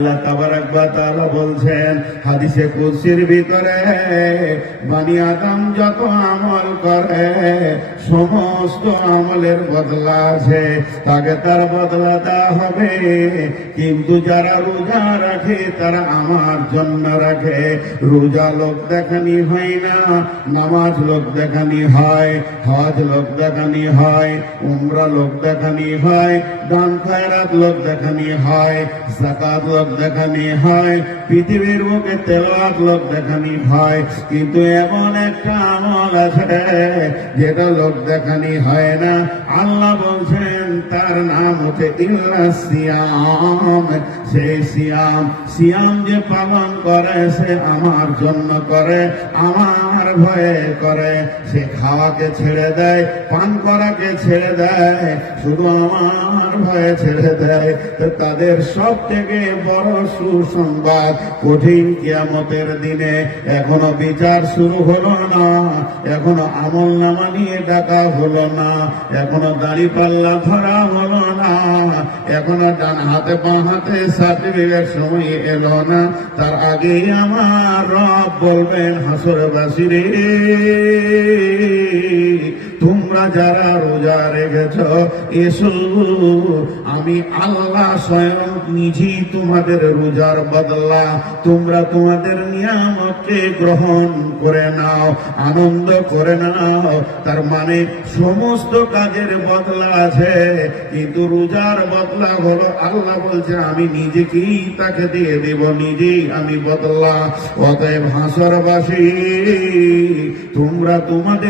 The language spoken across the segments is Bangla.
আল্লাহ তাবারাক বলছেন, হাদিসে ভিতরে, বানি আদম যত আমল করে, সমস্ত আমলের বদলা আছে। তাকে তার বদলা দেওয়া হবে। কিন্তু যারা রোজা রাখে, তারা আমার জন্য রাখে। রোজা লোক দেখানি হয় না, নামাজ লোক দেখানি হয়, হজ লোক দেখানি হয়, উমরা লোক দেখানি হয়, দান খয়রাত লোক দেখানি হয় জাকাত লোক দেখানি হয়, পৃথিবীর মুখে তেলাত লোক দেখানি হয়, কিন্তু এমন একটা আমল আছে যেটা লোক দেখানি হয় না। আল্লাহ বলছেন, তার নাম হচ্ছে ইল্লা সিয়াম। সেই সিয়াম সিয়াম যে পালন করে, সে আমার জন্য করে, আমার ভয়ে করে। সে খাওয়াকে ছেড়ে দেয়, পান করাকে ছেড়ে দেয়, শুধু আমার ভয়ে ছেড়ে দেয়, তো তাদের সব থেকে বড় সুসংবাদ কঠিন কিয়ামতের দিনে। এখনও বিচার শুরু হলো না, এখনও আমল নামা নিয়ে ডাকা হলো না, এখনও দাড়ি পাল্লা ধরা হলো না, এখনও ডান হাতে বাঁ হাতে সার্টিফিকেট সময় এলো না। তার আগেই আমার রব বলবেন হাসরবাসী রে, তোমরা যারা রোজা রেখেছ, এসো আমি আল্লাহ স্বয়ং নিজেই তোমাদের রোজার বদলা। তোমরা তোমাদের নিয়ামতকে গ্রহণ করে নাও, আনন্দ করে নাও। তার মানে সমস্ত কাজের বদলা আছে, কিন্তু রোজার বদলা হলো আল্লাহ বলছে, আমি নিজেকেই তাকে দিয়ে দেব, নিজেই আমি বদলা। অতএব হাসরবাসী, তোমরা তোমাদের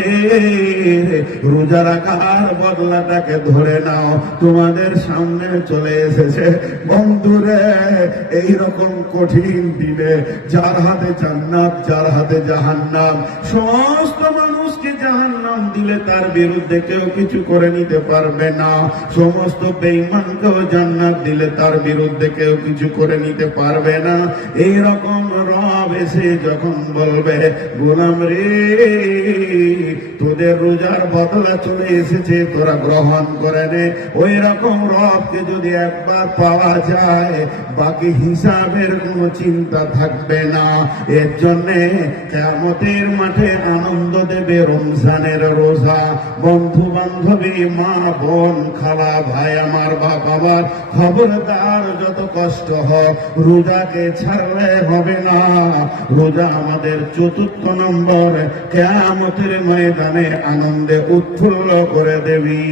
রোজা রাখার বদলাটাকে ধরে নাও। তোমাদের সামনে চলে এসেছে। বন্ধুরে এই রকম কঠিন দিনে যার হাতে জান্নাত, যার হাতে জাহান্নাম, সমস্ত মানুষকে জাহান্নাম দিলে তার বিরুদ্ধে কেউ কিছু করে নিতে পারবে না। সমস্ত বেঈমানকেও জান্নাত দিলে তার বিরুদ্ধে কেউ কিছু করে নিতে পারবে না। এই রকম রব এসে যখন বলবে, গোলাম রে তোদের রোজার বদলা চলে এসেছে, তোরা গ্রহণ করে নে। ওই রকম রবকে যদি একবার পাওয়া যায়, বাকি হিসাবের কোনো চিন্তা থাকবে না। এর জন্যে কেমতের মাঠে আনন্দ দেবে রমজানের রোজা। বন্ধু বান্ধবী মা, বোন, খালা ভাই, আমার বাপ আমার খবরদার যত কষ্ট হোক, রোজাকে ছাড়লে হবে না। রোজা আমাদের চতুর্থ নম্বর কেয়ামতের ময়দানে আনন্দে উৎফুল্ল করে দেবী।